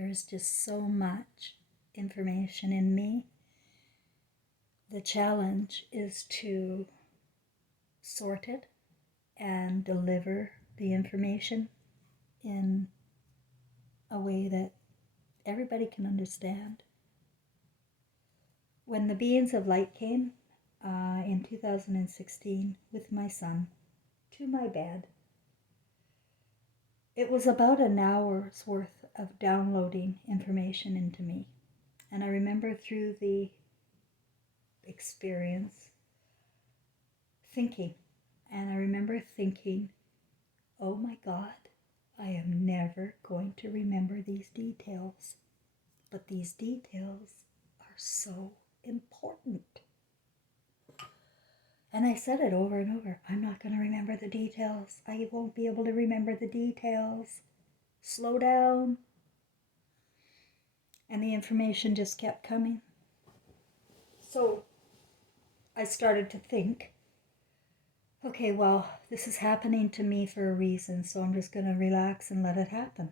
There is just so much information in me. The challenge is to sort it and deliver the information in a way that everybody can understand. When the Beings of Light came in 2016 with my son to my bed, it was about an hour's worth of downloading information into me. And I remember through the experience thinking, and I remember thinking, oh my God, I am never going to remember these details. But these details are so important. And I said it over and over. I'm not going to remember the details. I won't be able to remember the details. Slow down. And the information just kept coming. So I started to think, okay, well, this is happening to me for a reason, so I'm just going to relax and let it happen.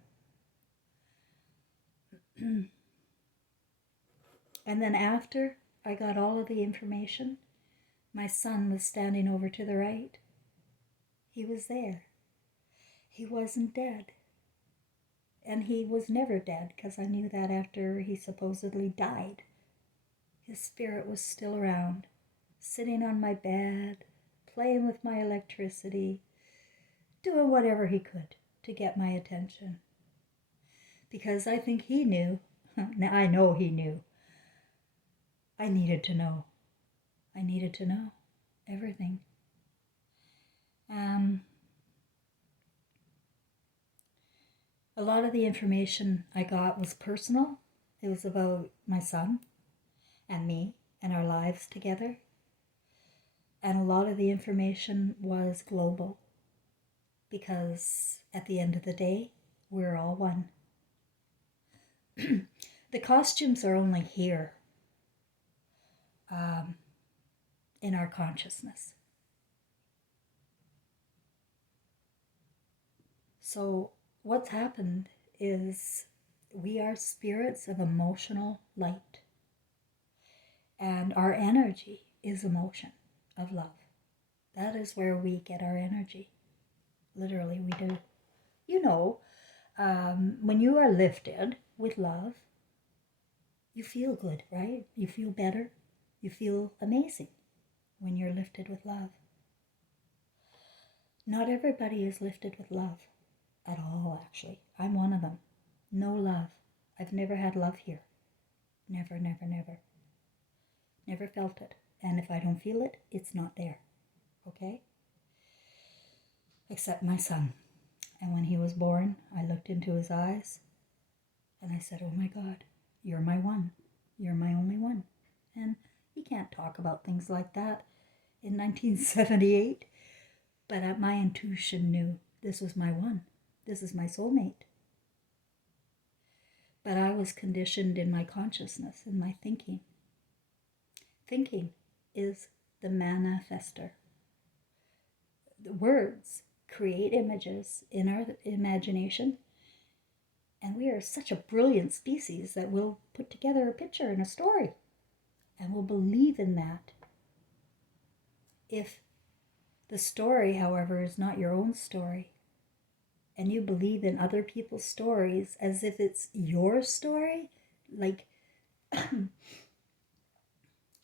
And then after I got all of the information, my son was standing over to the right. He was there. He wasn't dead. And he was never dead, because I knew that after he supposedly died. His spirit was still around, sitting on my bed, playing with my electricity, doing whatever he could to get my attention. Because I think he knew, I know he knew, I needed to know. I needed to know everything. A lot of the information I got was personal. It was about my son and me and our lives together. And a lot of the information was global, because at the end of the day, we're all one. The costumes are only here in our consciousness. So what's happened is we are spirits of emotional light. And our energy is emotion of love. That is where we get our energy. Literally, we do. You know, when you are lifted with love, you feel good, right? You feel better. You feel amazing when you're lifted with love. Not everybody is lifted with love at all, actually. I'm one of them. No love. I've never had love here. Never, never, never. Never felt it. And if I don't feel it, it's not there. Okay? Except my son. And when he was born, I looked into his eyes and I said, oh my God, you're my one. You're my only one. And he can't talk about things like that in 1978. But my intuition knew this was my one. This is my soulmate. But I was conditioned in my consciousness, in my thinking. Thinking is the manifester. The words create images in our imagination, and we are such a brilliant species that we'll put together a picture and a story, and we'll believe in that. If the story, however, is not your own story, and you believe in other people's stories as if it's your story, like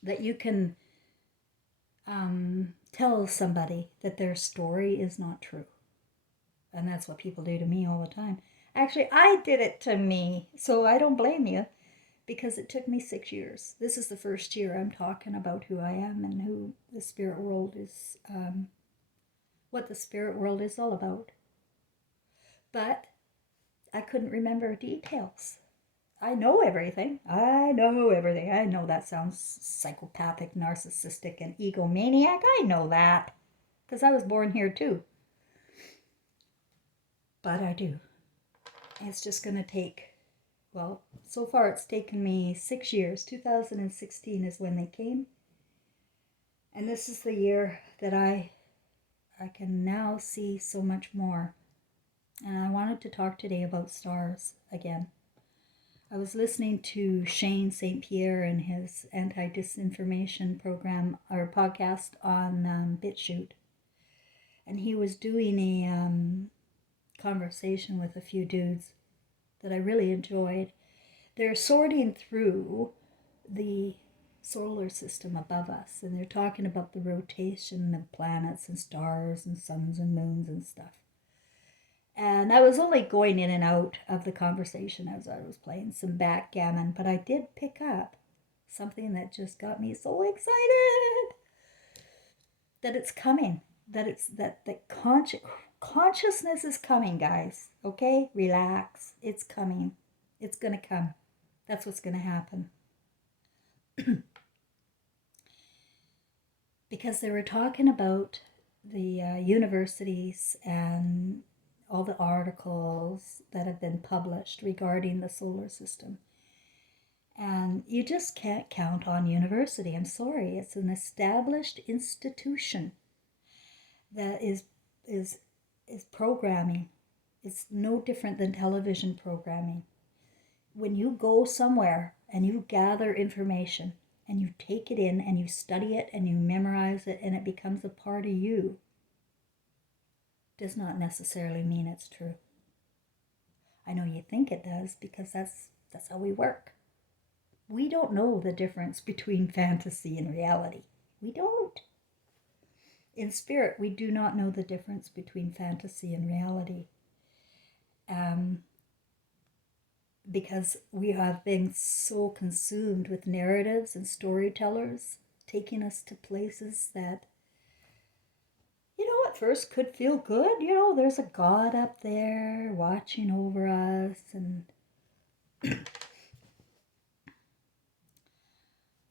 that you can tell somebody that their story is not true. And that's what people do to me all the time. Actually, I did it to me, so I don't blame you, because it took me 6 years. This is the first year I'm talking about who I am and who the spirit world is, what the spirit world is all about. But I couldn't remember details. I know everything. I know that sounds psychopathic, narcissistic, and egomaniac. I know that, because I was born here too. But I do. It's just going to take, well, so far it's taken me 6 years. 2016 is when they came. And this is the year that I can now see so much more. And I wanted to talk today about stars again. I was listening to Shane St. Pierre and his anti-disinformation program or podcast on BitChute, and he was doing a conversation with a few dudes that I really enjoyed. They're sorting through the solar system above us, and they're talking about the rotation of planets and stars and suns and moons and stuff. And I was only going in and out of the conversation as I was playing some backgammon, but I did pick up something that just got me so excited that it's coming, that consciousness is coming, guys. Okay, relax. It's coming. It's gonna come. That's what's gonna happen. Because they were talking about the universities and all the articles that have been published regarding the solar system. And you just can't count on university. I'm sorry. It's an established institution that is programming. It's no different than television programming. When you go somewhere and you gather information and you take it in and you study it and you memorize it and it becomes a part of you, does not necessarily mean it's true. I know you think it does because that's how we work. We don't know the difference between fantasy and reality. We don't. In spirit, we do not know the difference between fantasy and reality. Because we have been so consumed with narratives and storytellers taking us to places that, at first could feel good. There's a God up there watching over us and,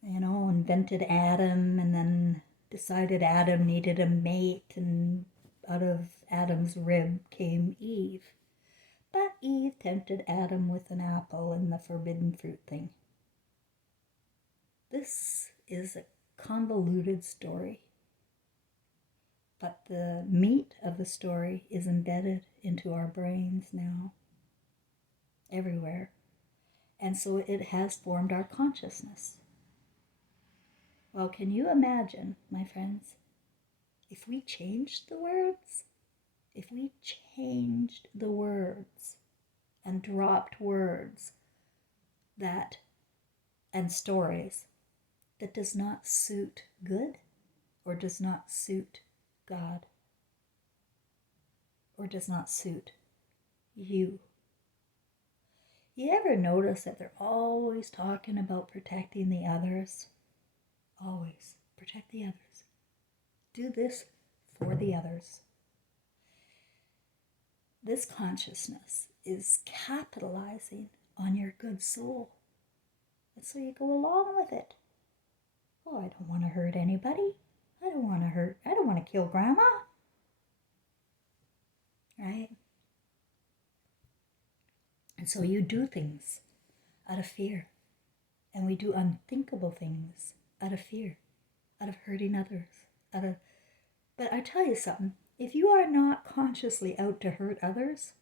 invented Adam and then decided Adam needed a mate, and out of Adam's rib came Eve. But Eve tempted Adam with an apple and the forbidden fruit thing. This is a convoluted story. But the meat of the story is embedded into our brains now, everywhere. And so it has formed our consciousness. Well, can you imagine, my friends, if we changed the words? If we changed the words and dropped words and stories that does not suit good or does not suit God or does not suit you. You ever notice that they're always talking about protecting the others? Always protect the others. Do this for the others. This consciousness is capitalizing on your good soul. And so you go along with it. Oh, I don't want to hurt anybody. I don't want to kill grandma. Right? And so you do things out of fear. And we do unthinkable things out of fear, out of hurting others, But I tell you something, if you are not consciously out to hurt others,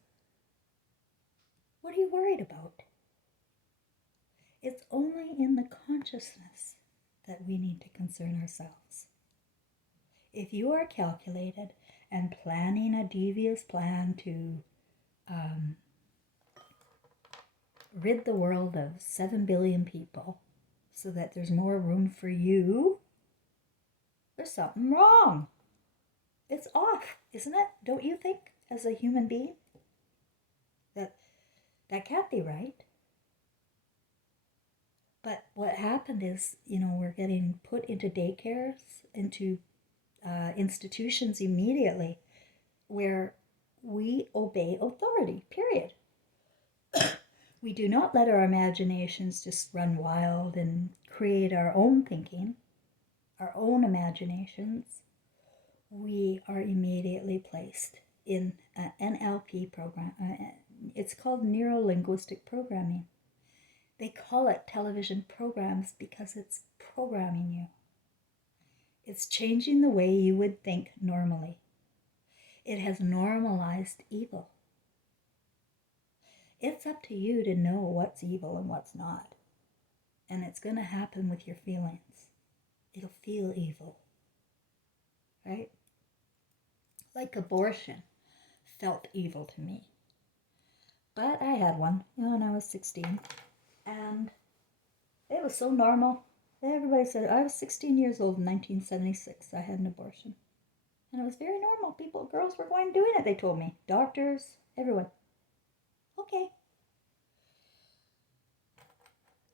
what are you worried about? It's only in the consciousness that we need to concern ourselves. If you are calculated and planning a devious plan to rid the world of 7 billion people so that there's more room for you, there's something wrong. It's off, isn't it? Don't you think, as a human being? That can't be right. But what happened is, we're getting put into daycares, into institutions immediately where we obey authority, period. We do not let our imaginations just run wild and create our own thinking, our own imaginations. We are immediately placed in an NLP program. It's called Neuro-Linguistic Programming. They call it television programs because it's programming you. It's changing the way you would think normally. It has normalized evil. It's up to you to know what's evil and what's not. And it's going to happen with your feelings. It'll feel evil, right? Like abortion felt evil to me. But I had one when I was 16. And it was so normal. Everybody said I was 16 years old in 1976. I had an abortion. And it was very normal. Girls were going doing it, they told me. Doctors, everyone. Okay.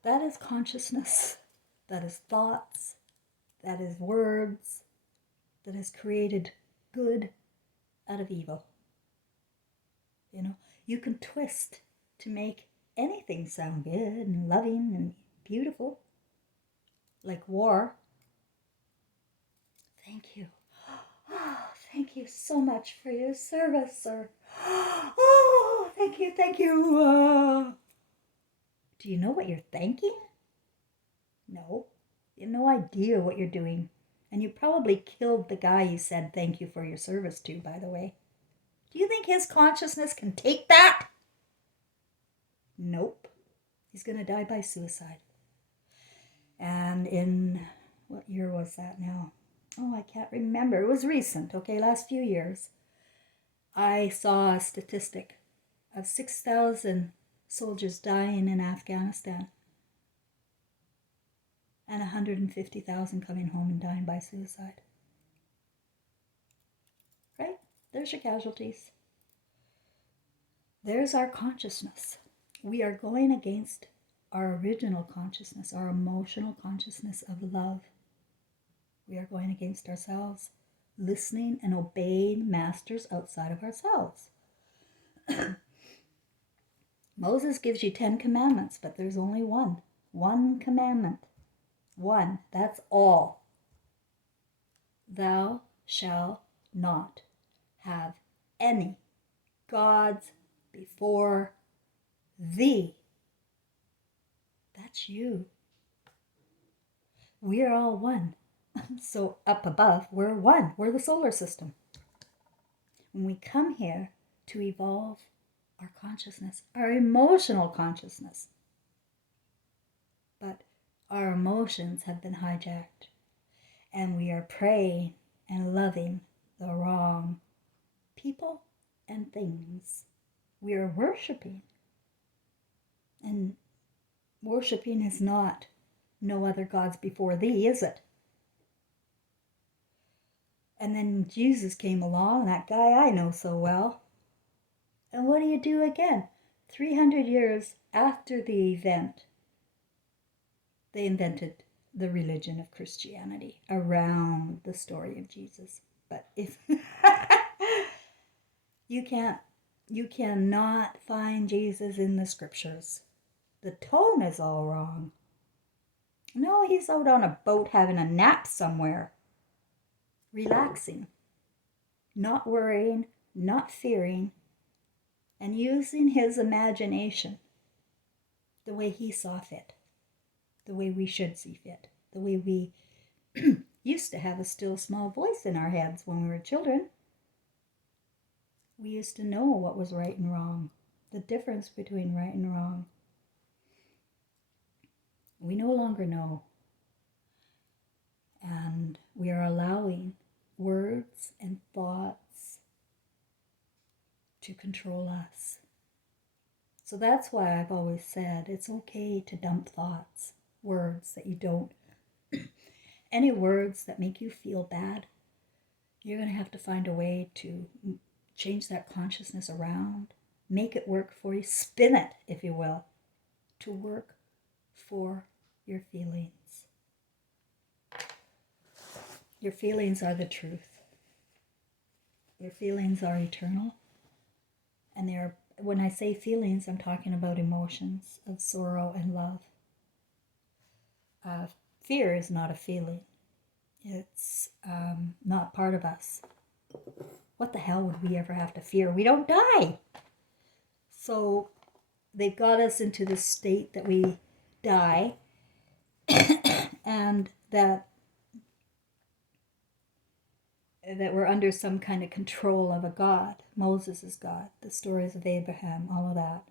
That is consciousness. That is thoughts. That is words. That has created good out of evil. You know, you can twist to make anything sound good and loving and beautiful. Like war. Thank you. Oh, thank you so much for your service, sir. Oh, thank you, thank you. Do you know what you're thanking? No. You have no idea what you're doing. And you probably killed the guy you said thank you for your service to, by the way. Do you think his consciousness can take that? Nope. He's going to die by suicide. And in, what year was that now? Oh, I can't remember. It was recent, okay, last few years. I saw a statistic of 6,000 soldiers dying in Afghanistan and 150,000 coming home and dying by suicide. Right? There's your casualties. There's our consciousness. We are going against our original consciousness, our emotional consciousness of love. We are going against ourselves, listening and obeying masters outside of ourselves. Moses gives you 10 commandments, but there's only one. One commandment. One. That's all. Thou shalt not have any gods before thee. That's you. We're all one. So up above, we're one. We're the solar system. When we come here to evolve our consciousness, our emotional consciousness, but our emotions have been hijacked, and we are praying and loving the wrong people and things. We are worshiping. And worshiping is not no other gods before thee, is it? And then Jesus came along, that guy I know so well. And what do you do again? 300 years after the event, they invented the religion of Christianity around the story of Jesus. But if you cannot find Jesus in the scriptures. The tone is all wrong. No, he's out on a boat having a nap somewhere, relaxing, not worrying, not fearing, and using his imagination the way he saw fit, the way we should see fit, the way we used to have a still small voice in our heads when we were children. We used to know what was right and wrong, the difference between right and wrong. We no longer know. And we are allowing words and thoughts to control us. So that's why I've always said it's okay to dump thoughts, words that you don't, any words that make you feel bad, you're going to have to find a way to change that consciousness around, make it work for you, spin it, if you will, to work for your feelings. Your feelings are the truth. Your feelings are eternal. And they're, when I say feelings, I'm talking about emotions of sorrow and love. Fear is not a feeling. It's not part of us. What the hell would we ever have to fear? We don't die. So they've got us into this state that we die and that we're under some kind of control of a God. Moses is God, the stories of Abraham, all of that.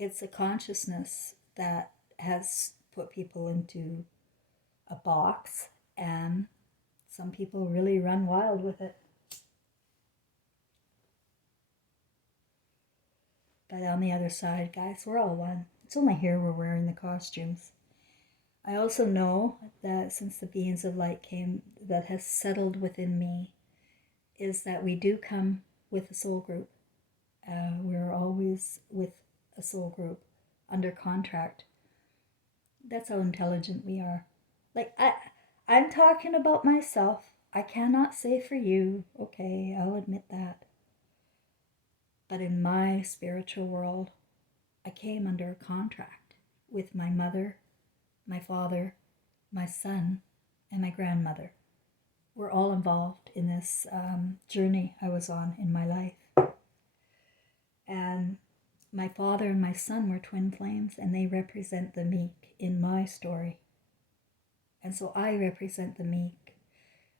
it's a consciousness that has put people into a box, and some people really run wild with it. But on the other side, guys, we're all one. It's only here we're wearing the costumes. I also know that since the beings of light came, that has settled within me is that we do come with a soul group. We're always with a soul group under contract. That's how intelligent we are. Like, I'm talking about myself. I cannot say for you. Okay, I'll admit that. But in my spiritual world, I came under a contract with my mother, my father, my son, and my grandmother. We're all involved in this journey I was on in my life. And my father and my son were twin flames, and they represent the meek in my story. And so I represent the meek.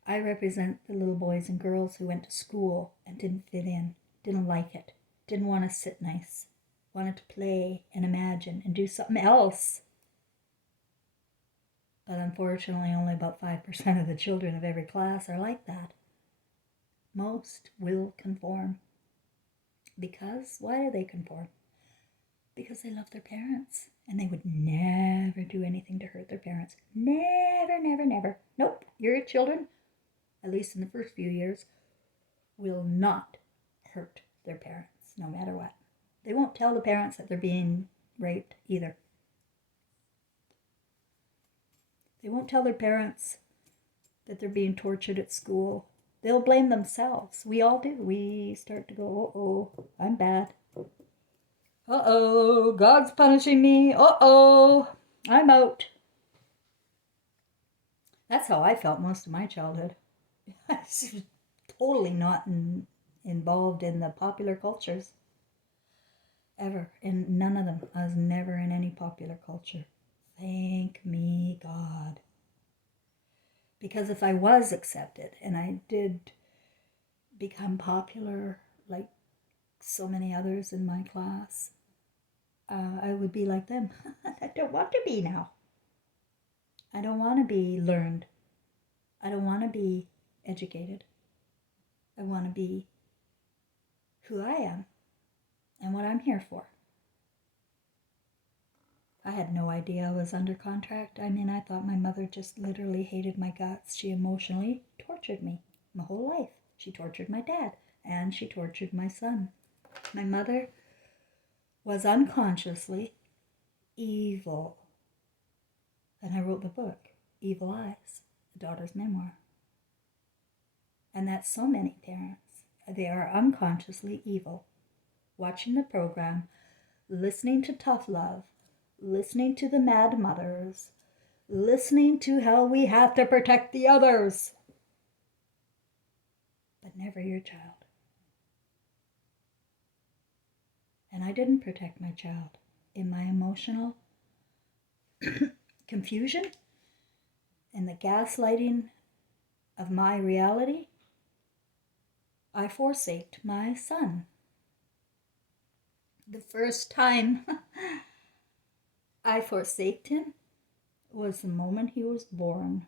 I represent the little boys and girls who went to school and didn't fit in, didn't like it, didn't want to sit nice, wanted to play and imagine and do something else. But unfortunately, only about 5% of the children of every class are like that. Most will conform. Because, why do they conform? Because they love their parents. And they would never do anything to hurt their parents. Never, never, never. Nope, your children, at least in the first few years, will not hurt their parents, no matter what. They won't tell the parents that they're being raped either. They won't tell their parents that they're being tortured at school. They'll blame themselves. We all do. We start to go, uh-oh, I'm bad. Uh-oh, God's punishing me. Uh-oh, I'm out. That's how I felt most of my childhood. I was totally not involved in the popular cultures. Ever. In none of them. I was never in any popular culture. Thank me, God. Because if I was accepted and I did become popular like so many others in my class, I would be like them. I don't want to be now. I don't want to be learned. I don't want to be educated. I want to be who I am and what I'm here for. I had no idea I was under contract. I mean, I thought my mother just literally hated my guts. She emotionally tortured me my whole life. She tortured my dad, and she tortured my son. My mother was unconsciously evil. And I wrote the book, Evil Eyes, A Daughter's Memoir. And that's so many parents. They are unconsciously evil. Watching the program, listening to Tough Love, listening to the Mad Mothers, listening to how we have to protect the others. But never your child. And I didn't protect my child. In my emotional confusion and the gaslighting of my reality, I forsaked my son. The first time I forsaked him was the moment he was born.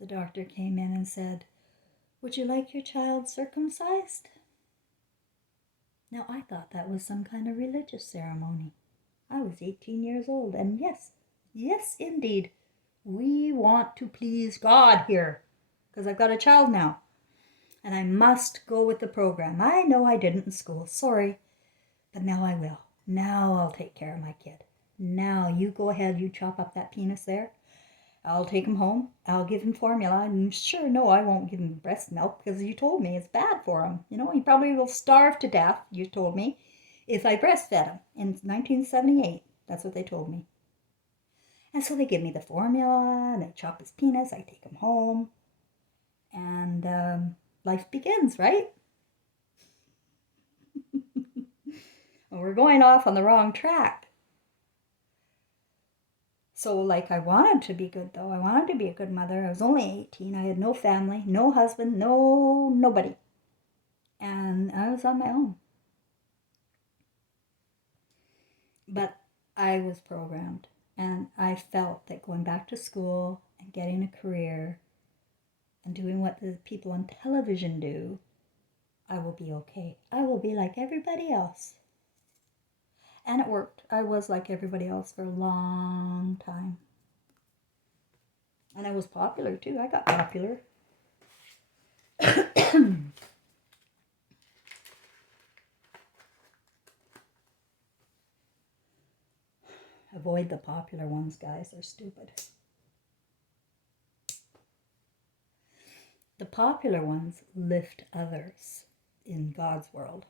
The doctor came in and said, "Would you like your child circumcised?" Now, I thought that was some kind of religious ceremony. I was 18 years old, and yes, indeed, we want to please God here, because I've got a child now, and I must go with the program. I know I didn't in school, sorry, but now I will. Now I'll take care of my kid. Now you go ahead, you chop up that penis there. I'll take him home. I'll give him formula. And sure, no, I won't give him breast milk because you told me it's bad for him. You know, he probably will starve to death, you told me, if I breastfed him in 1978. That's what they told me. And so they give me the formula, and they chop his penis. I take him home, and life begins, right? Well, we're going off on the wrong track. So, like, I wanted to be good, though. I wanted to be a good mother. I was only 18. I had no family, no husband, nobody. And I was on my own. I was programmed, and I felt that going back to school and getting a career and doing what the people on television do, I will be okay. I will be like everybody else. And it worked. I was like everybody else for a long time. And I was popular too. I got popular. Avoid the popular ones, guys. They're stupid. The popular ones lift others in God's world.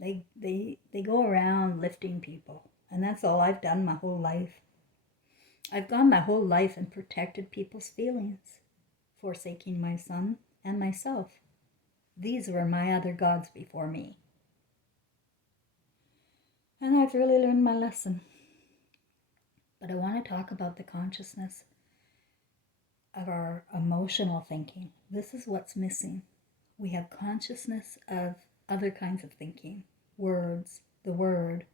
They go around lifting people. And that's all I've done my whole life. I've gone my whole life and protected people's feelings, forsaking my son and myself. These were my other gods before me. And I've really learned my lesson. But I want to talk about the consciousness of our emotional thinking. This is what's missing. We have consciousness of other kinds of thinking, words, the word.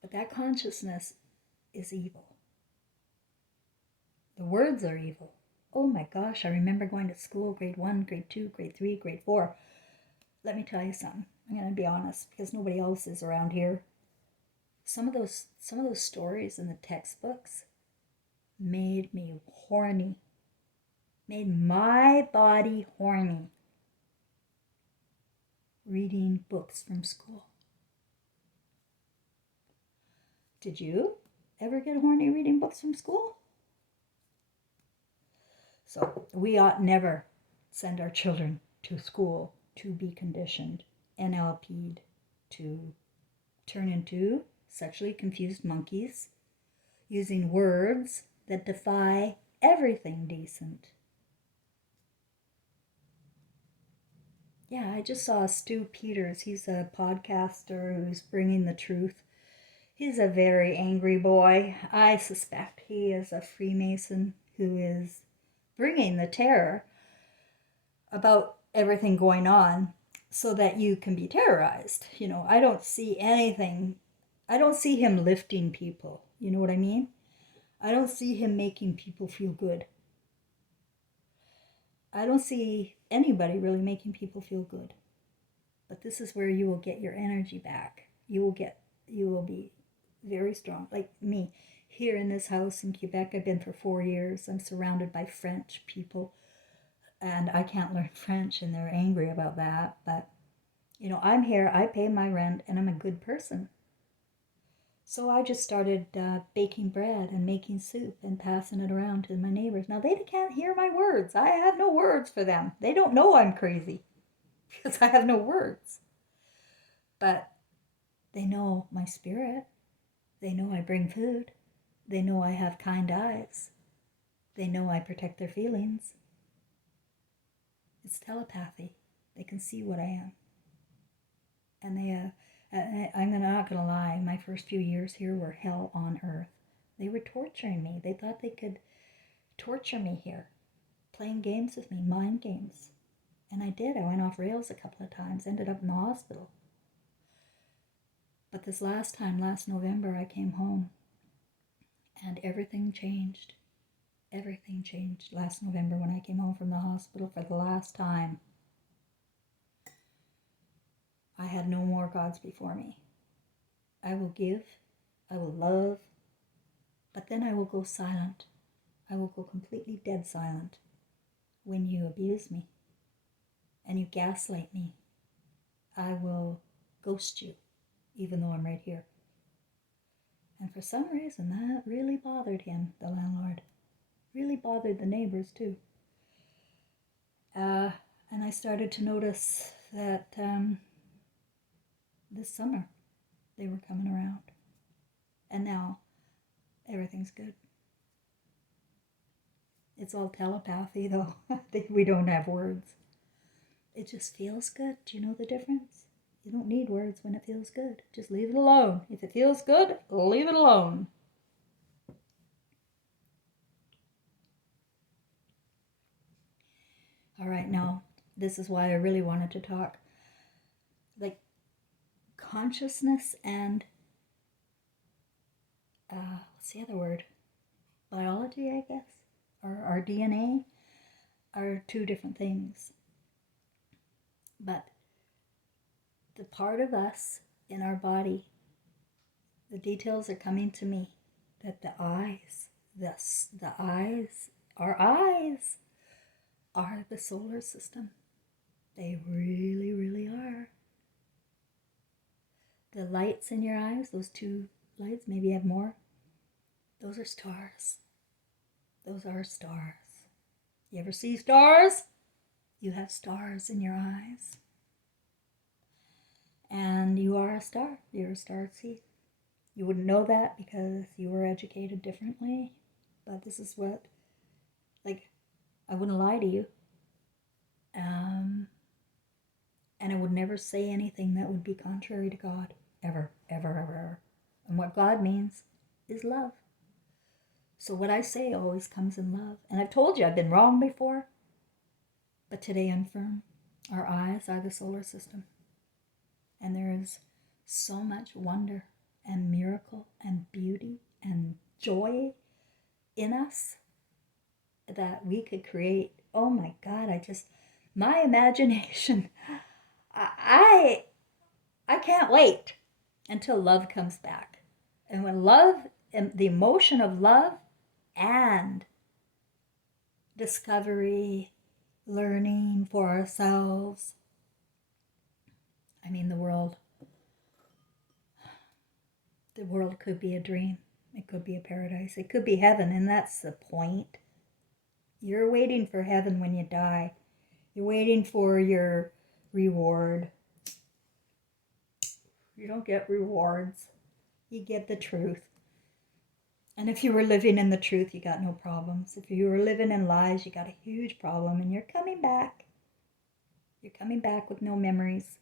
But that consciousness is evil. The words are evil. Oh my gosh, I remember going to school, grade 1, grade 2, grade 3, grade 4. Let me tell you something. I'm going to be honest because nobody else is around here. Some of those stories in the textbooks made me horny. Made my body horny. Reading books from school. Did you ever get horny reading books from school? So we ought never send our children to school to be conditioned, NLP'd, to turn into sexually confused monkeys using words that defy everything decent. Yeah, I just saw Stu Peters. He's a podcaster who's bringing the truth. He's a very angry boy. I suspect he is a Freemason who is bringing the terror about everything going on so that you can be terrorized. You know, I don't see anything. I don't see him lifting people. You know what I mean? I don't see him making people feel good. I don't see anybody really making people feel good. But this is where you will get your energy back. You will be very strong. Like me, here in this house in Quebec, I've been for 4 years. I'm surrounded by French people, and I can't learn French, and they're angry about that. But, you know, I'm here, I pay my rent, and I'm a good person. So I just started baking bread and making soup and passing it around to my neighbors. Now, they can't hear my words. I have no words for them. They don't know I'm crazy because I have no words. But they know my spirit. They know I bring food. They know I have kind eyes. They know I protect their feelings. It's telepathy. They can see what I am. And I'm not going to lie, my first few years here were hell on earth. They were torturing me. They thought they could torture me here, playing games with me, mind games. And I did. I went off rails a couple of times, ended up in the hospital. But this last time, last November, I came home and everything changed. Everything changed last November when I came home from the hospital for the last time. I had no more gods before me. I will give, I will love, but then I will go silent. I will go completely dead silent when you abuse me and you gaslight me. I will ghost you, even though I'm right here. And for some reason, that really bothered him, the landlord. Really bothered the neighbors, too. And I started to notice that this summer they were coming around. And now everything's good. It's all telepathy, though. We don't have words. It just feels good. Do you know the difference? You don't need words when it feels good. Just leave it alone. If it feels good, leave it alone. All right, now, this is why I really wanted to talk. Like, consciousness and what's the other word? Biology, I guess, or our DNA are two different things. But the part of us in our body, the details are coming to me that the eyes, our eyes are the solar system. They really, really are. The lights in your eyes, those two lights, maybe you have more, those are stars. Those are stars. You ever see stars? You have stars in your eyes. And you are a star. You're a star seed. You wouldn't know that because you were educated differently. But this is what, I wouldn't lie to you. And I would never say anything that would be contrary to God. Ever, ever, ever, ever. And what God means is love. So what I say always comes in love. And I've told you I've been wrong before. But today I'm firm. Our eyes are the solar system. And there is so much wonder and miracle and beauty and joy in us that we could create. Oh my God, my imagination, I can't wait until love comes back. And when love, and the emotion of love and discovery, learning for ourselves, I mean, the world could be a dream. It could be a paradise. It could be heaven, and that's the point. You're waiting for heaven when you die. You're waiting for your reward. You don't get rewards. You get the truth. And if you were living in the truth, you got no problems. If you were living in lies, you got a huge problem, and you're coming back. You're coming back with no memories.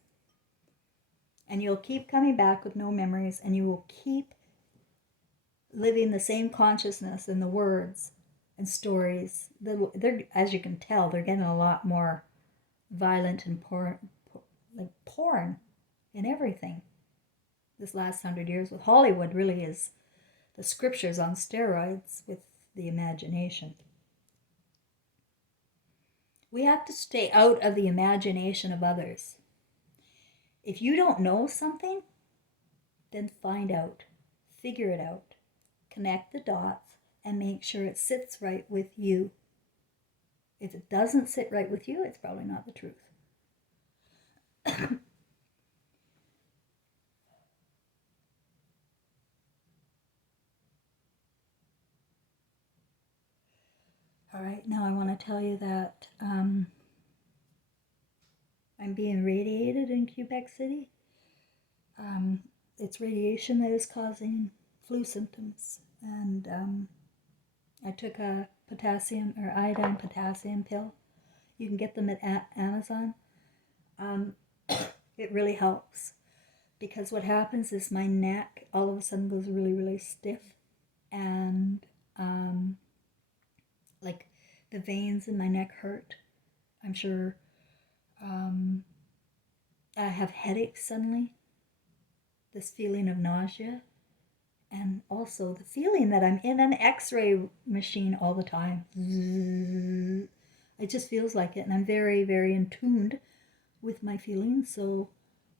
And you'll keep coming back with no memories, and you will keep living the same consciousness in the words and stories. They're, as you can tell, they're getting a lot more violent and porn in everything. This last 100 years with Hollywood really is the scriptures on steroids with the imagination. We have to stay out of the imagination of others. If you don't know something, then find out, figure it out, connect the dots, and make sure it sits right with you. If it doesn't sit right with you, it's probably not the truth. All right, now I want to tell you that I'm being radiated in Quebec City. It's radiation that is causing flu symptoms. And I took a potassium or iodine potassium pill. You can get them at Amazon. It really helps because what happens is my neck all of a sudden goes really, really stiff, and like the veins in my neck hurt. I'm sure I have headaches suddenly, this feeling of nausea, and also the feeling that I'm in an x-ray machine all the time. It just feels like it, and I'm very, very in tune with my feelings, so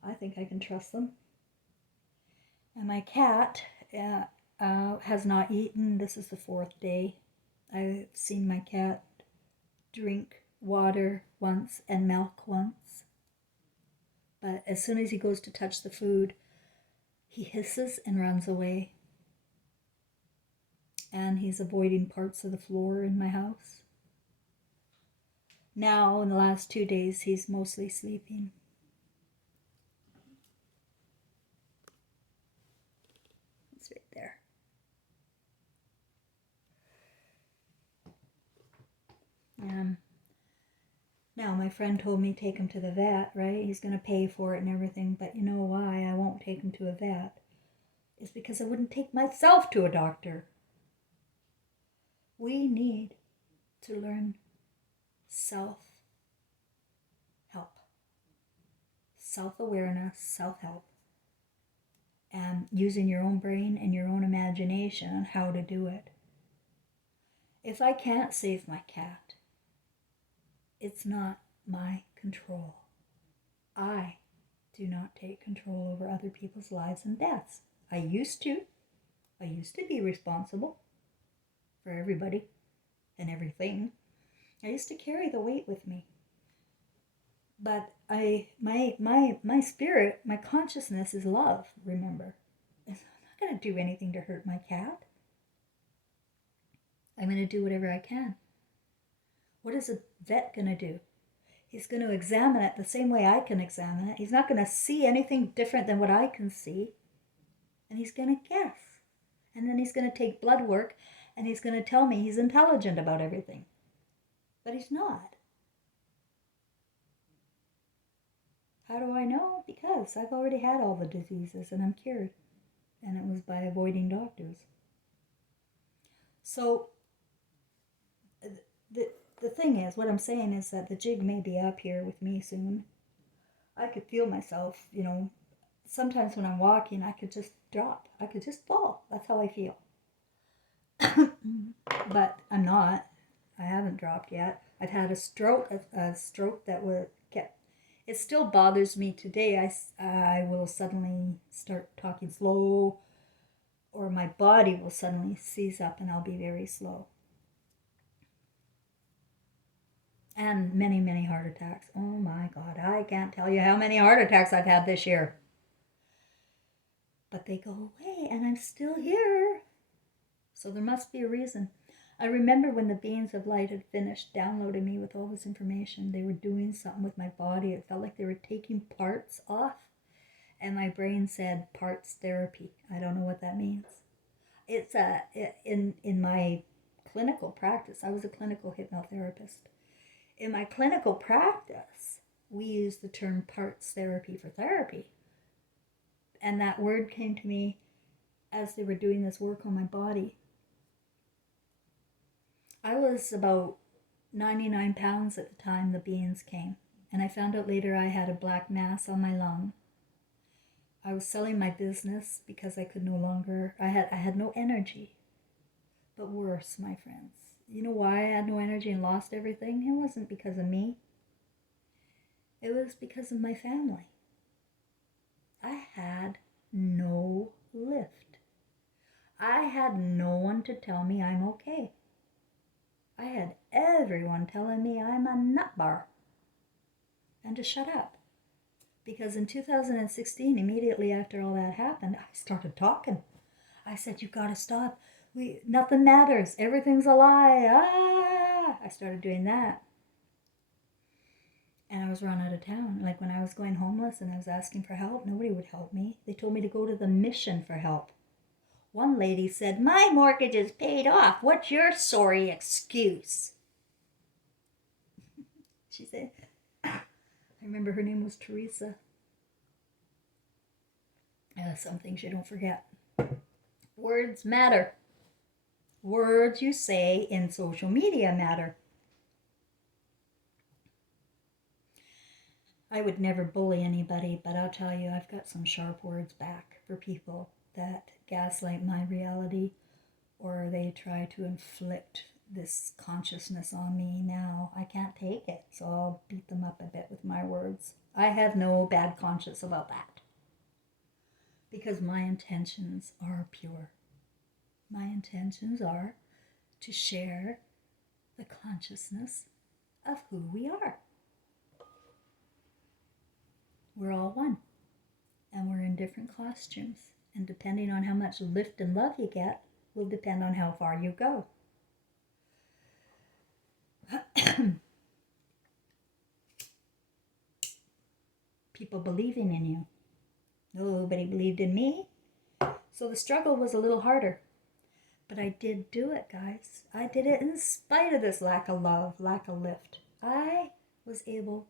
I think I can trust them. And my cat has not eaten. This is the 4th day. I've seen my cat drink water once and milk once. But as soon as he goes to touch the food, he hisses and runs away. And he's avoiding parts of the floor in my house. Now, in the last 2 days, he's mostly sleeping. It's right there. Now, my friend told me take him to the vet, right? He's going to pay for it and everything. But you know why I won't take him to a vet? It's because I wouldn't take myself to a doctor. We need to learn self-help, self-awareness, self-help. and using your own brain and your own imagination on how to do it. If I can't save my cat, it's not my control. I do not take control over other people's lives and deaths. I used to. I used to be responsible for everybody and everything. I used to carry the weight with me. But my spirit, my consciousness is love, remember. I'm not going to do anything to hurt my cat. I'm going to do whatever I can. What is a vet going to do? He's going to examine it the same way I can examine it. He's not going to see anything different than what I can see. And he's going to guess. And then he's going to take blood work and he's going to tell me he's intelligent about everything. But he's not. How do I know? Because I've already had all the diseases and I'm cured. And it was by avoiding doctors. So the thing is, what I'm saying is that the jig may be up here with me soon. I could feel myself, sometimes when I'm walking, I could just drop. I could just fall. That's how I feel. But I'm not. I haven't dropped yet. I've had a stroke that was kept. It still bothers me today. I will suddenly start talking slow, or my body will suddenly seize up and I'll be very slow. And many, many heart attacks. Oh my God, I can't tell you how many heart attacks I've had this year. But they go away and I'm still here. So there must be a reason. I remember when the Beings of Light had finished downloading me with all this information, they were doing something with my body. It felt like they were taking parts off. And my brain said parts therapy. I don't know what that means. It's in my clinical practice, I was a clinical hypnotherapist. In my clinical practice, we use the term parts therapy for therapy. And that word came to me as they were doing this work on my body. I was about 99 pounds at the time the beings came. And I found out later I had a black mass on my lung. I was selling my business because I could no longer, I had no energy. But worse, my friends. You know why I had no energy and lost everything? It wasn't because of me. It was because of my family. I had no lift. I had no one to tell me I'm okay. I had everyone telling me I'm a nut bar and to shut up. Because in 2016, immediately after all that happened, I started talking. I said, "You gotta stop. Nothing matters. Everything's a lie. Ah!" I started doing that. And I was run out of town. Like when I was going homeless and I was asking for help, nobody would help me. They told me to go to the mission for help. One lady said, "My mortgage is paid off. What's your sorry excuse?" She said, I remember her name was Teresa. Some things you don't forget. Words matter. Words you say in social media matter. I would never bully anybody, but I'll tell you, I've got some sharp words back for people that gaslight my reality, or they try to inflict this consciousness on me now. I can't take it, so I'll beat them up a bit with my words. I have no bad conscience about that, because my intentions are pure. My intentions are to share the consciousness of who we are. We're all one, and we're in different costumes, and depending on how much lift and love you get will depend on how far you go. People believing in you. Nobody believed in me, so the struggle was a little harder. But I did do it, guys. I did it in spite of this lack of love, lack of lift. I was able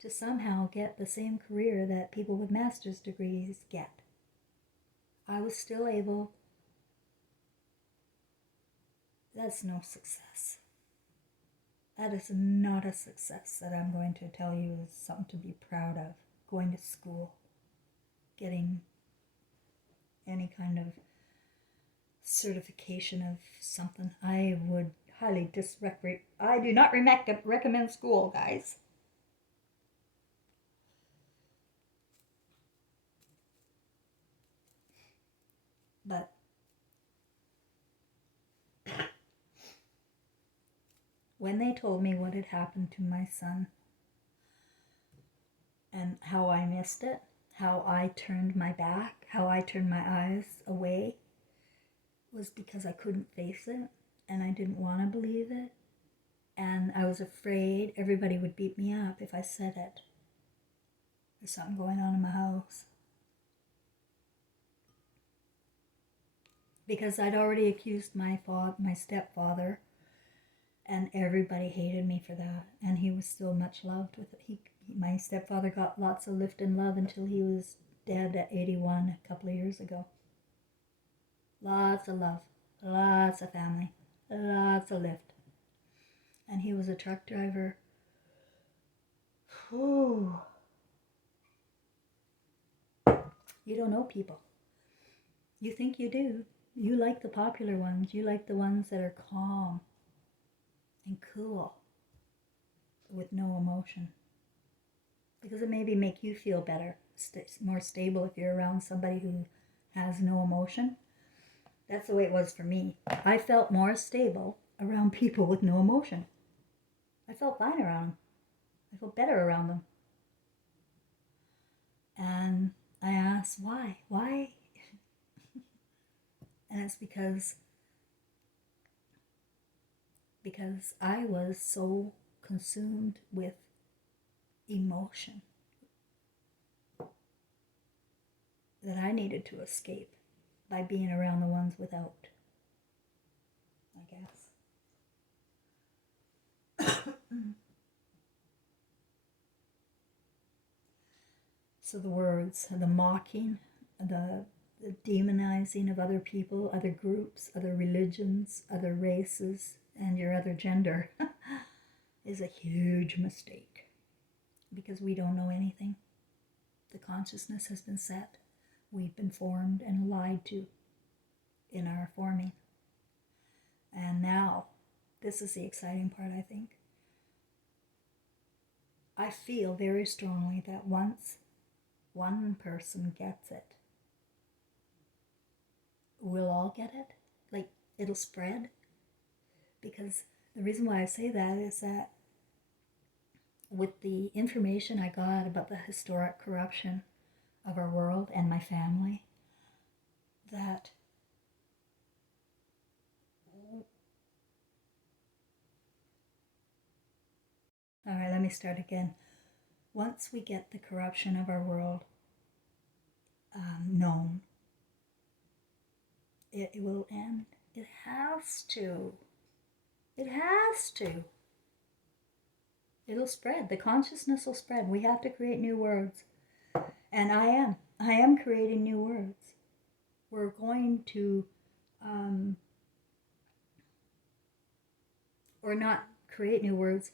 to somehow get the same career that people with master's degrees get. I was still able. That's no success. That is not a success that I'm going to tell you is something to be proud of. Going to school, getting any kind of certification of something. I would highly I do not recommend school, guys. But when they told me what had happened to my son and how I missed it, how I turned my back, how I turned my eyes away, was because I couldn't face it and I didn't want to believe it. And I was afraid everybody would beat me up if I said it. There's something going on in my house. Because I'd already accused my stepfather, and everybody hated me for that. And he was still much loved with it. My stepfather got lots of lift and love until he was dead at 81 a couple of years ago. Lots of love, lots of family, lots of lift. And he was a truck driver. Whew. You don't know people. You think you do. You like the popular ones. You like the ones that are calm and cool with no emotion. Because it maybe make you feel better, more stable if you're around somebody who has no emotion. That's the way it was for me. I felt more stable around people with no emotion. I felt fine around them. I felt better around them. And I asked, why? Why? And it's because I was so consumed with emotion that I needed to escape by being around the ones without, I guess. So the words, the mocking, the demonizing of other people, other groups, other religions, other races, and your other gender is a huge mistake because we don't know anything. The consciousness has been set. We've been formed and lied to in our forming. And now, this is the exciting part, I think. I feel very strongly that once one person gets it, we'll all get it. Like, it'll spread. Because the reason why I say that is that with the information I got about the historic corruption of our world and my family, that all right, let me start again. Once we get the corruption of our world known, it will end. It has to. It has to. It'll spread. The consciousness will spread. We have to create new words. And I am creating new words. We're going to, or not create new words,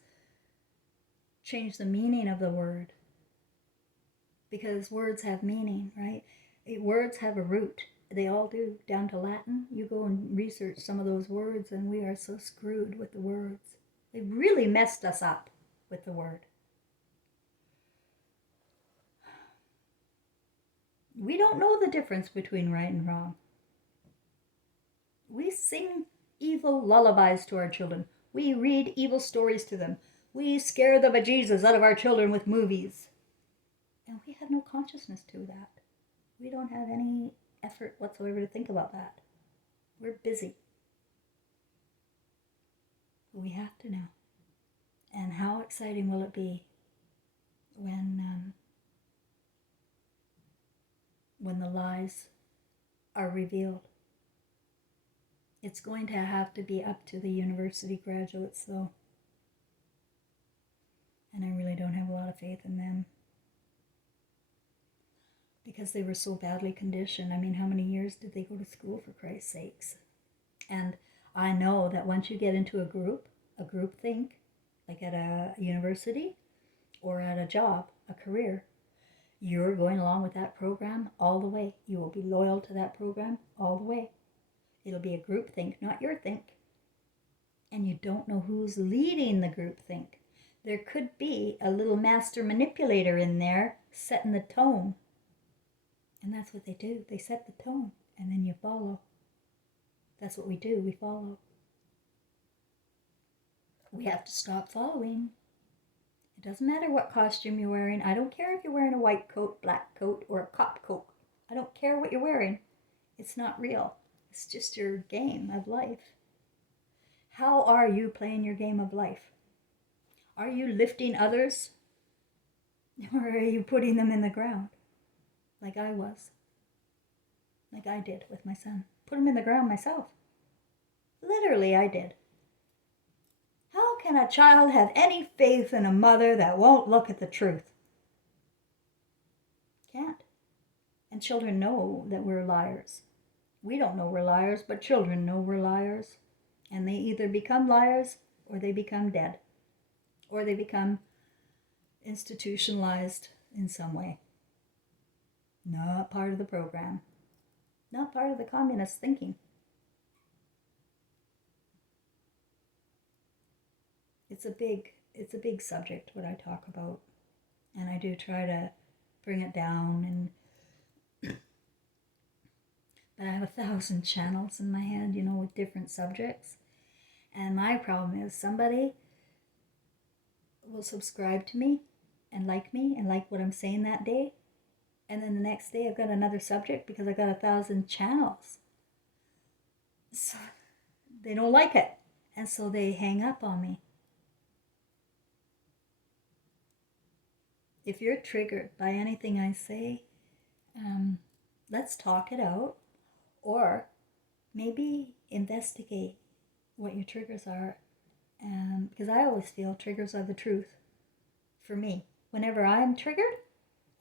change the meaning of the word. Because words have meaning, right? Words have a root. They all do, down to Latin. You go and research some of those words, and we are so screwed with the words. They really messed us up with the word. We don't know the difference between right and wrong. We sing evil lullabies to our children. We read evil stories to them. We scare the bejesus out of our children with movies. And we have no consciousness to that. We don't have any effort whatsoever to think about that. We're busy. We have to now. And how exciting will it be when the lies are revealed? It's going to have to be up to the university graduates, though. And I really don't have a lot of faith in them. Because they were so badly conditioned. I mean, how many years did they go to school, for Christ's sakes? And I know that once you get into a group think, like at a university or at a job, a career, You're going along with that program all the way. You will be loyal to that program all the way. It'll be a group think, not your think. And you don't know who's leading the group think. There could be a little master manipulator in there setting the tone. And that's what they do. They set the tone, and then you follow. That's what we do. We follow. We have to stop following. It doesn't matter what costume you're wearing. I don't care if you're wearing a white coat, black coat, or a cop coat. I don't care what you're wearing. It's not real. It's just your game of life. How are you playing your game of life? Are you lifting others? Or are you putting them in the ground? Like I was. Like I did with my son. Put him in the ground myself. Literally, I did. How can a child have any faith in a mother that won't look at the truth? Can't. And children know that we're liars. We don't know we're liars, but children know we're liars. And they either become liars or they become dead. Or they become institutionalized in some way. Not part of the program. Not part of the communist thinking. It's a big subject what I talk about, and I do try to bring it down. And but I have 1,000 channels in my head, with different subjects. And my problem is somebody will subscribe to me and like what I'm saying that day, and then the next day I've got another subject because I got 1,000 channels. So they don't like it, and so they hang up on me. If you're triggered by anything I say, let's talk it out, or maybe investigate what your triggers are. Because I always feel triggers are the truth for me. Whenever I'm triggered,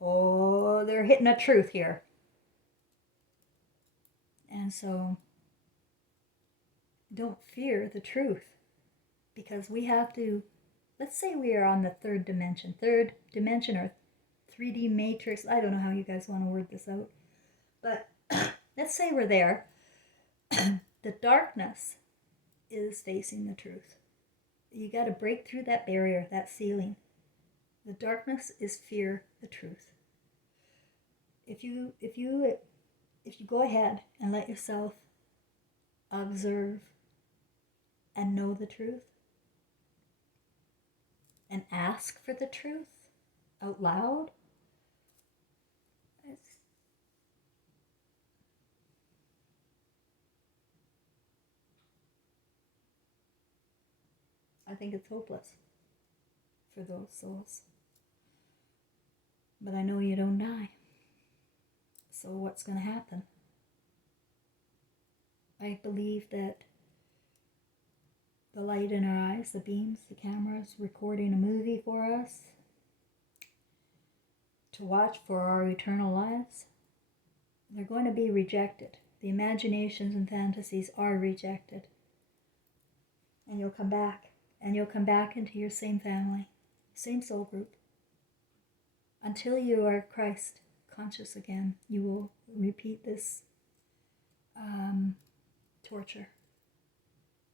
oh, they're hitting a truth here. And so don't fear the truth, because we have to. Let's say we are on the third dimension or 3D matrix. I don't know how you guys want to word this out. But let's say we're there. The darkness is facing the truth. You got to break through that barrier, that ceiling. The darkness is fear the truth. If you go ahead and let yourself observe and know the truth, and ask for the truth out loud, I think it's hopeless for those souls. But I know you don't die. So what's going to happen? I believe that the light in our eyes, the beams, the cameras recording a movie for us to watch for our eternal lives, they're going to be rejected. The imaginations and fantasies are rejected. And you'll come back. And you'll come back into your same family, same soul group. Until you are Christ conscious again, you will repeat this torture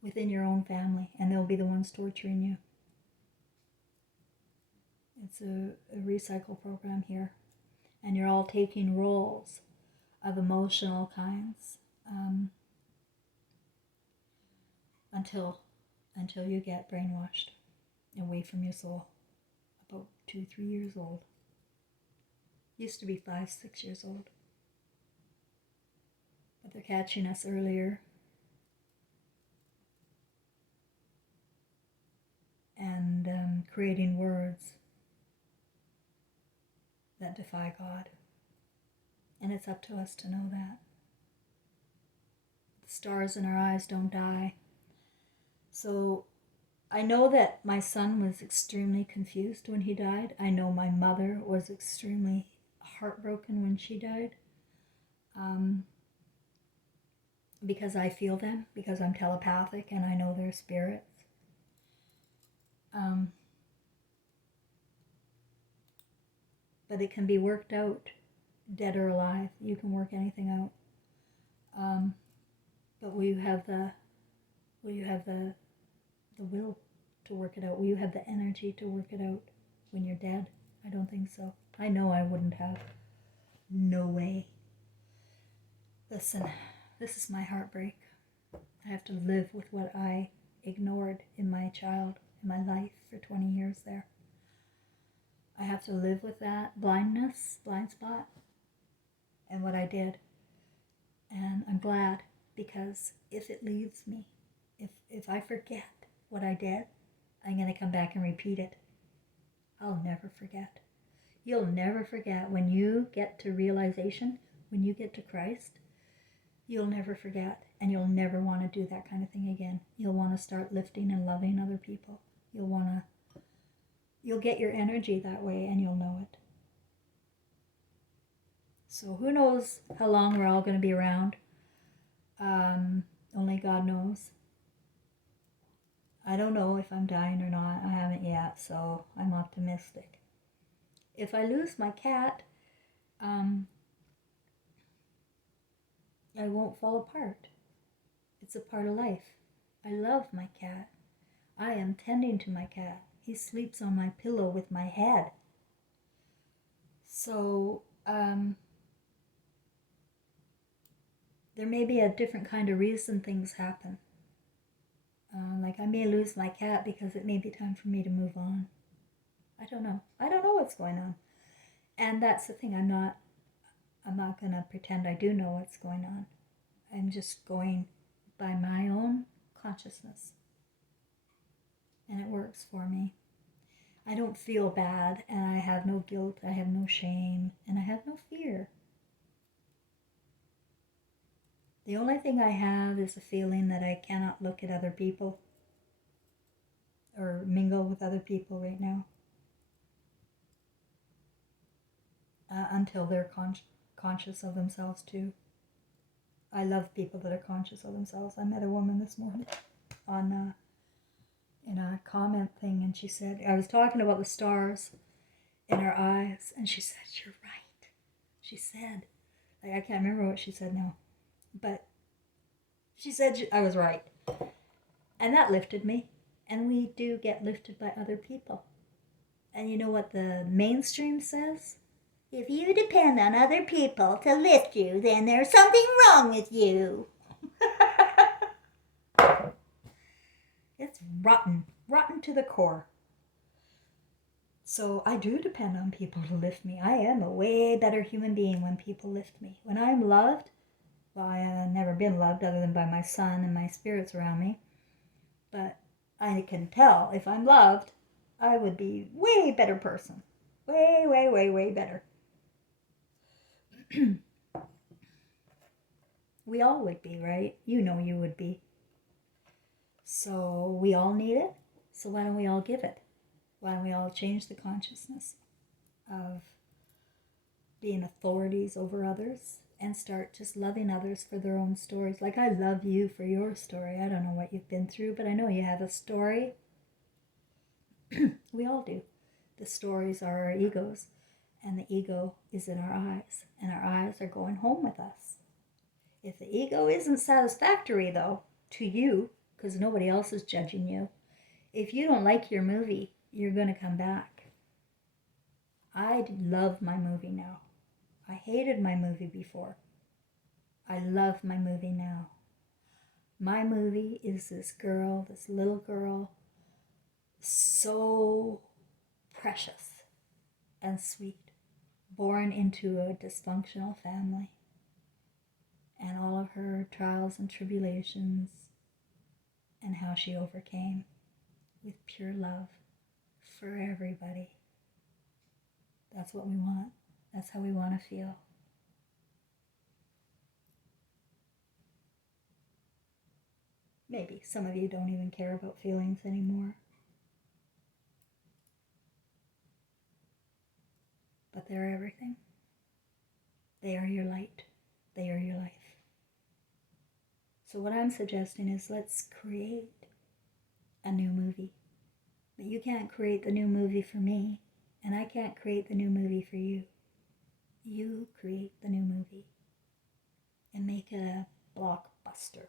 within your own family, and they'll be the ones torturing you. It's a recycle program here, and you're all taking roles of emotional kinds until you get brainwashed away from your soul. About 2-3 years old. Used to be 5-6 years old, but they're catching us earlier. And creating words that defy God. And it's up to us to know that. The stars in our eyes don't die. So I know that my son was extremely confused when he died. I know my mother was extremely heartbroken when she died. Because I feel them, because I'm telepathic and I know their spirits. but it can be worked out, dead or alive. You can work anything out. But will you have the will to work it out? Will you have the energy to work it out when you're dead? I don't think so. I know I wouldn't have. No way. Listen, this is my heartbreak. I have to live with what I ignored in my life for 20 years there. I have to live with that blindness, blind spot, and what I did. And I'm glad, because if it leaves me, if I forget what I did, I'm going to come back and repeat it. I'll never forget. You'll never forget when you get to realization, when you get to Christ, you'll never forget, and you'll never want to do that kind of thing again. You'll want to start lifting and loving other people. You'll get your energy that way, and you'll know it. So who knows how long we're all going to be around? Only God knows. I don't know if I'm dying or not. I haven't yet, so I'm optimistic. If I lose my cat, I won't fall apart. It's a part of life. I love my cat. I am tending to my cat. He sleeps on my pillow with my head. So, there may be a different kind of reason things happen. Like I may lose my cat because it may be time for me to move on. I don't know. I don't know what's going on. And that's the thing. I'm not going to pretend I do know what's going on. I'm just going by my own consciousness. And it works for me. I don't feel bad, and I have no guilt, I have no shame, and I have no fear. The only thing I have is a feeling that I cannot look at other people or mingle with other people right now until they're conscious of themselves too. I love people that are conscious of themselves. I met a woman this morning on in a comment thing, and she said, I was talking about the stars in her eyes, and she said, "You're right." She said, like, I can't remember what she said now, but she said I was right. And that lifted me. And we do get lifted by other people. And you know what the mainstream says? If you depend on other people to lift you, then there's something wrong with you. It's rotten to the core. So I do depend on people to lift me. I am a way better human being when people lift me. When I'm loved, well, I have never been loved other than by my son and my spirits around me. But I can tell if I'm loved, I would be way better person. Way, way, way, way better. We all would be, right? You know you would be. So we all need it. So why don't we all give it? Why don't we all change the consciousness of being authorities over others and start just loving others for their own stories? Like I love you for your story. I don't know what you've been through, but I know you have a story. We all do. The stories are our egos, and the ego is in our eyes, and our eyes are going home with us. If the ego isn't satisfactory, though, to you, because nobody else is judging you, if you don't like your movie, you're going to come back. I love my movie now. I hated my movie before. I love my movie now. My movie is this girl, this little girl, so precious and sweet, born into a dysfunctional family, and all of her trials and tribulations, and how she overcame with pure love for everybody. That's what we want. That's how we want to feel. Maybe some of you don't even care about feelings anymore. But they're everything. They are your light. They are your life. So what I'm suggesting is let's create a new movie. But you can't create the new movie for me. And I can't create the new movie for you. You create the new movie and make it a blockbuster.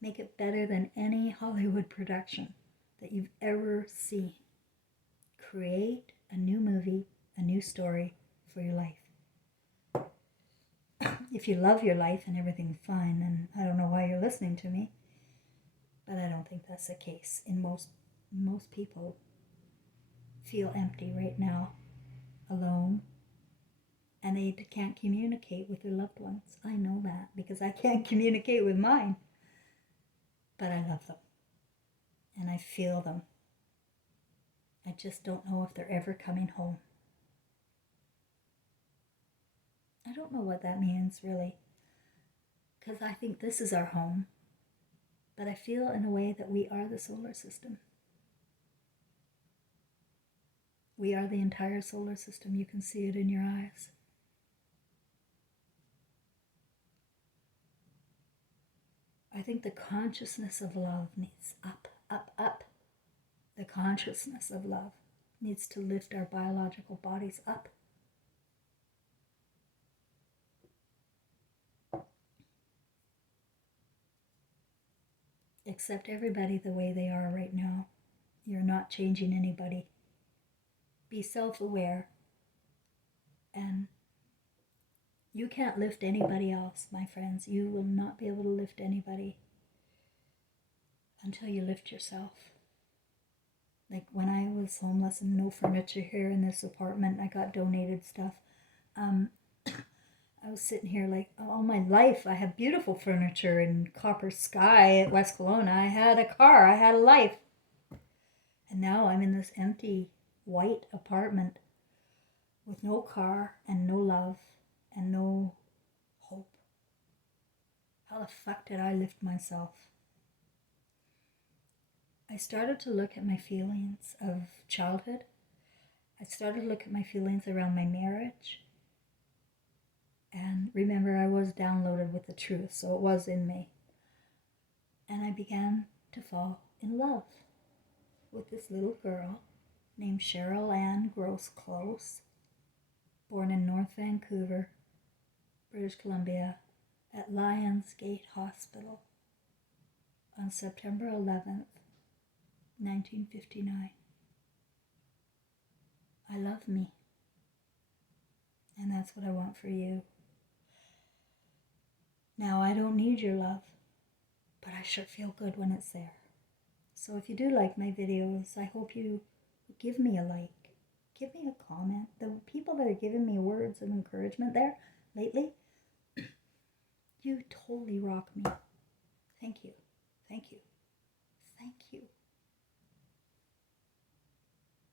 Make it better than any Hollywood production that you've ever seen. Create a new movie, a new story for your life. If you love your life and everything's fine, then I don't know why you're listening to me. But I don't think that's the case. In most people feel empty right now, alone, and they can't communicate with their loved ones. I know that because I can't communicate with mine. But I love them. And I feel them. I just don't know if they're ever coming home. I don't know what that means, really. Because I think this is our home. But I feel in a way that we are the solar system. We are the entire solar system. You can see it in your eyes. I think the consciousness of love needs up, up, up. The consciousness of love needs to lift our biological bodies up. Accept everybody the way they are right now. You're not changing anybody. Be self-aware. And you can't lift anybody else, my friends. You will not be able to lift anybody until you lift yourself. Like when I was homeless and no furniture here in this apartment, I got donated stuff. I was sitting here like all my life. I had beautiful furniture in Copper Sky at West Kelowna. I had a car. I had a life. And now I'm in this empty white apartment with no car and no love and no hope. How the fuck did I lift myself? I started to look at my feelings of childhood. I started to look at my feelings around my marriage. And remember, I was downloaded with the truth, so it was in me. And I began to fall in love with this little girl named Cheryl Ann Gross Close, born in North Vancouver, British Columbia, at Lions Gate Hospital on September 11th, 1959. I love me, and that's what I want for you. Now, I don't need your love, but I sure feel good when it's there. So if you do like my videos, I hope you give me a like. Give me a comment. The people that are giving me words of encouragement there lately, you totally rock me. Thank you. Thank you.